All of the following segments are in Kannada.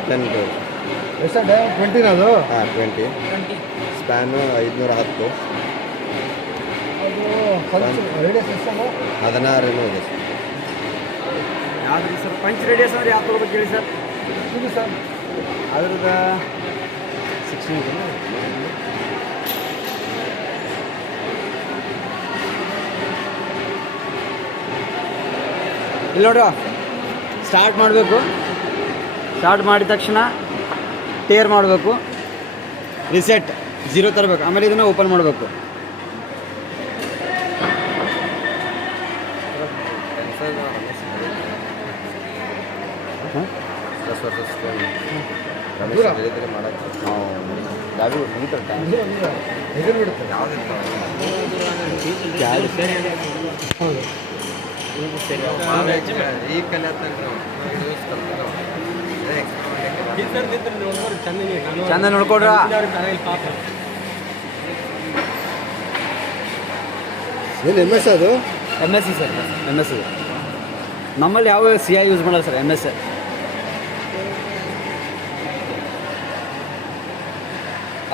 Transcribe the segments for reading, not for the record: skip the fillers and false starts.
ಟೈಟನ್ ಎಷ್ಟು 20 ಅದು? ಹಾಂ 20. ಸ್ಪ್ಯಾನು 510. ಅದು ರೇಡಿಯಸ್ ಎಷ್ಟು? 16 ಇದೆ ಸರ್. ಯಾವ್ದು ಸರ್ ಪಂಚ್ ರೇಡಿಯಸ್ ಅಂದ್ರೆ ಯಾವ ತೊಗೋಬೇಕು ಹೇಳಿ ಸರ್? ಇದು ಸರ್ ಅದ್ರದ್ದು 16 ಇಲ್ಲಿ ನೋಡು. ಸ್ಟಾರ್ಟ್ ಮಾಡಬೇಕು. ಸ್ಟಾರ್ಟ್ ಮಾಡಿದ ತಕ್ಷಣ ಟೇರ್ ಮಾಡಬೇಕು, ರಿಸೆಟ್ 0 ತರಬೇಕು, ಆಮೇಲೆ ಇದನ್ನು ಓಪನ್ ಮಾಡಬೇಕು. ಗಾಡಿ ಮುಗಿತಾರೆ ಎದುರು ಬಿಡುತ್ತೆ. ಹೌದು ಈ ಕಲೆ ಚಂದ ನೋಡ್ಕೊಡ್ರ. ಏನು ಎಮ್ ಎಸ್ ಅದು? MS sir, MS. ನಮ್ಮಲ್ಲಿ ಯಾವ CI ಯೂಸ್ ಮಾಡಲ್ಲ ಸರ್, MS.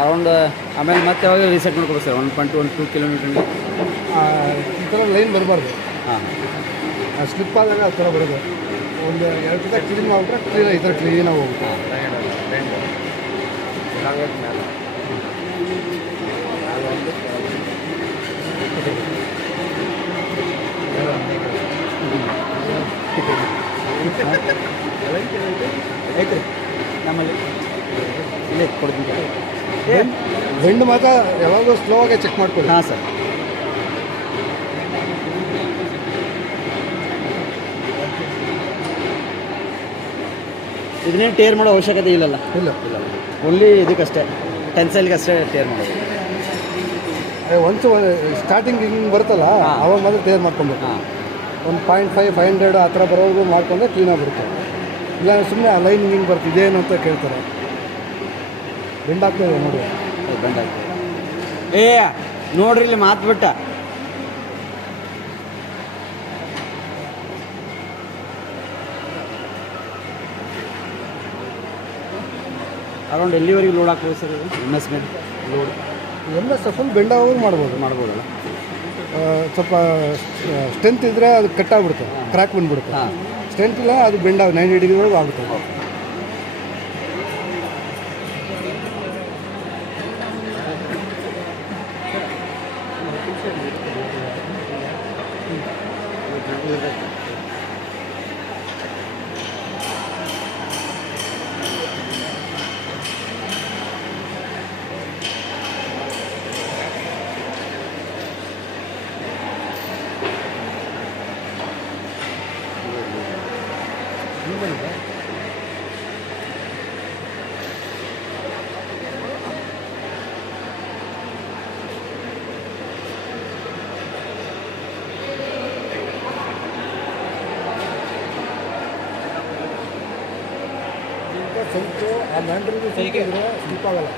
ಅರೌಂಡ್ ಆಮೇಲೆ ಮತ್ತೆ ಯಾವಾಗ ರೀಸೆಟ್ ಮಾಡ್ಕೊಬೇಕು ಸರ್, 1.12 ಕಿಲೋಮೀಟರ್ಗೆ. ಈ ಥರ ಲೈನ್ ಬರಬಾರ್ದು. ಹಾಂ, ಸ್ಲಿಪ್ ಆದಾಗ ಆ ಥರ ಬರೋದು. ಒಂದು 2 ಕಿತ ಕ್ಲೀನ್ ಮಾಡಿಬಿಟ್ರೆ ಕ್ಲೀನ್ ಈ ಥರ ಕ್ಲೀನಾಗಿ ಹೋಗುತ್ತೆ. ಐತ್ರಿ ನಮ್ಮಲ್ಲಿ ಇಲ್ಲೇ ಕೊಡ್ತೀನಿ. ಬೆಂಡ್ ಮಾತ್ರ ಯಾವಾಗಲೂ ಸ್ಲೋ ಆಗಿ ಚೆಕ್ ಮಾಡ್ಕೊಳ್ಳಿ. ಹಾಂ ಸರ್. ಇದನ್ನೇನು ಟೇರ್ ಮಾಡೋ ಅವಶ್ಯಕತೆ ಇಲ್ಲಲ್ಲ? ಇಲ್ಲ ಓನ್ಲಿ ಇದಕ್ಕಷ್ಟೇ, ಟೆನ್ಸೈಲ್ಗೆ ಅಷ್ಟೇ ಟೇರ್ ಮಾಡೋದು. ಒಂಚು ಸ್ಟಾರ್ಟಿಂಗ್ ಹಿಂಗೆ ಬರುತ್ತಲ್ಲ, ಅವಾಗ ಮಾತ್ರ ತಯಾರು ಮಾಡ್ಕೊಬೇಕು. ಹಾಂ, 1.5 500 ಆ ಥರ ಬರೋವರೆಗೂ ಮಾಡ್ಕೊಂಡ್ರೆ ಕ್ಲೀನಾಗಿ ಬರುತ್ತೆ. ಇಲ್ಲ ಸುಮ್ಮನೆ ಆ ಲೈನ್ ಹಿಂಗೆ ಬರುತ್ತೆ, ಇದೇನು ಅಂತ ಕೇಳ್ತಾರೆ. ಬೆಂಡ್ ಆಗ್ತದೆ ನೋಡಿ. ಬಂದ ನೋಡ್ರಿ ಇಲ್ಲಿ ಮಾತು ಬಿಟ್ಟ. ಅರೌಂಡ್ ಎಲ್ಲಿವರೆಗೆ ಲೋಡ್ ಹಾಕ್ಬೋದು ಸರ್ ಇದು? MS ಮೇಲೆ ಲೋಡ್ MS ಫುಲ್ ಬೆಂಡ್ ಆಗೋರು ಮಾಡ್ಬೋದಲ್ಲ? ಸ್ವಲ್ಪ ಸ್ಟ್ರೆಂತ್ ಇದ್ದರೆ ಅದು ಕಟ್ಟಾಗ್ಬಿಡುತ್ತೆ, ಕ್ರ್ಯಾಕ್ ಬಂದುಬಿಡುತ್ತೆ. ಹಾಂ, ಸ್ಟ್ರೆಂತ್ ಇಲ್ಲ ಅದು ಬೆಂಡ್ 90 ಡಿಗ್ರಿವರೆಗೂ ಆಗುತ್ತೆ. ಸ್ವಲ್ಪ ಆ ಮ್ಯಾಂಡ್ರಿಗೆ ಸ್ವಲ್ಪ ಇದ್ರೆ ಸ್ಲಿಪ್ ಆಗಲ್ಲ.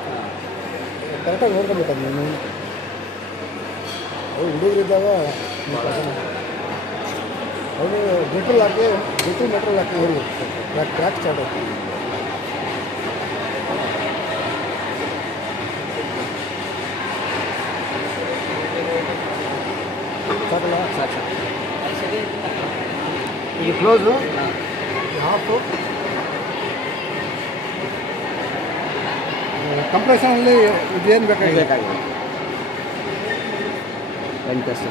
ಕರೆಕ್ಟಾಗಿ ನೋಡ್ಕೊಬೇಕದು ನೀನು. ಅವು ಹುಡುಗರಿದ್ದಾಗ ಅವರು ಮೆಟ್ರೋಲ್ ಹಾಕಿ ಮೆಟ್ರೋಲ್ ಹಾಕಿ ಹೋಗ್ಬೇಕು, ಕ್ರ್ಯಾಕ್ ಸ್ಟಾರ್ಟ್ ಆಗ್ತದೆ. ಸಾಕಲ್ಲ? ಸಾಕು. ಇದು ಕ್ಲೋಸು, ಹಾಫು. ಕಂಪ್ರೆಷನಲ್ಲಿ ಇದೇನು ಬೇಕಾಗಿದೆ? ಟೆನ್ ಟೆಸ್ಟ್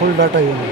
ಫುಲ್ ಡಾಟಾ ಏನು?